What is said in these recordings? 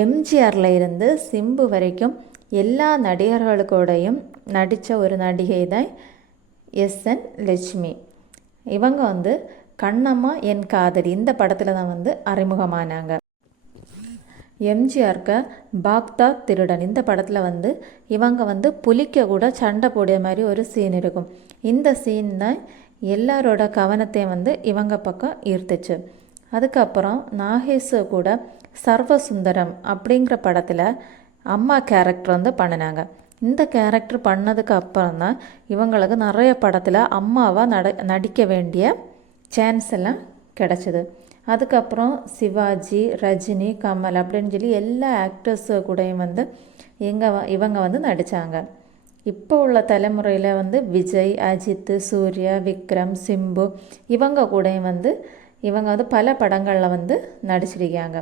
எம்ஜிஆரில் இருந்து சிம்பு வரைக்கும் எல்லா நடிகர்களுக்கூடையும் நடித்த ஒரு நடிகை தான் எஸ்என் லட்சுமி. இவங்க கண்ணம்மா என் காதலி இந்த படத்தில் தான் அறிமுகமானாங்க. எம்ஜிஆருக்கு பாக்தாத் திருடன் இந்த படத்தில் இவங்க புலிக்க கூட சண்டை போடிய மாதிரி ஒரு சீன் இருக்கும். இந்த சீன் தான் எல்லாரோட கவனத்தையும் இவங்க பக்கம் ஈர்த்துச்சு. அதுக்கப்புறம் நாகேஷ் கூட சர்வசுந்தரம் அப்படிங்கிற படத்தில் அம்மா கேரக்டர் பண்ணினாங்க. இந்த கேரக்டர் பண்ணதுக்கு அப்புறம் தான் இவங்களுக்கு நிறைய படத்தில் அம்மாவாக நடிக்க வேண்டிய சான்ஸ் எல்லாம் கிடச்சிது. அதுக்கப்புறம் சிவாஜி, ரஜினி, கமல் அப்படின்னு சொல்லி எல்லா ஆக்டர்ஸு கூடயும் இவங்க நடித்தாங்க. இப்போ உள்ள தலைமுறையில் விஜய், அஜித், சூர்யா, விக்ரம், சிம்பு இவங்க கூடயும் இவங்க பல படங்களில் நடிச்சிருக்காங்க.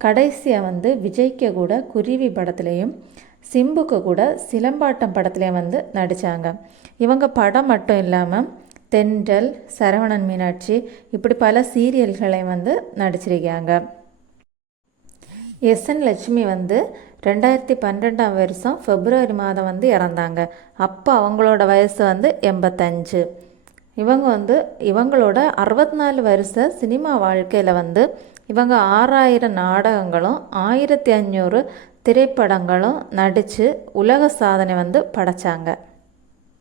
கடைசியாக விஜய்க்கு கூட குருவி படத்துலேயும் சிம்புக்கு கூட சிலம்பாட்டம் படத்துலேயும் நடித்தாங்க. இவங்க படம் மட்டும் இல்லாமல் தென்றல், சரவணன் மீனாட்சி இப்படி பல சீரியல்களையும் நடிச்சிருக்காங்க. எஸ்என் லட்சுமி 2012 வருஷம் பிப்ரவரி மாதம் இறந்தாங்க. அப்போ அவங்களோட வயசு 85. இவங்க இவங்களோட 64 வருஷ சினிமா வாழ்க்கையில் இவங்க 6000 நாடகங்களும் 1500 திரைப்படங்களும் நடித்து உலக சாதனை படைச்சாங்க.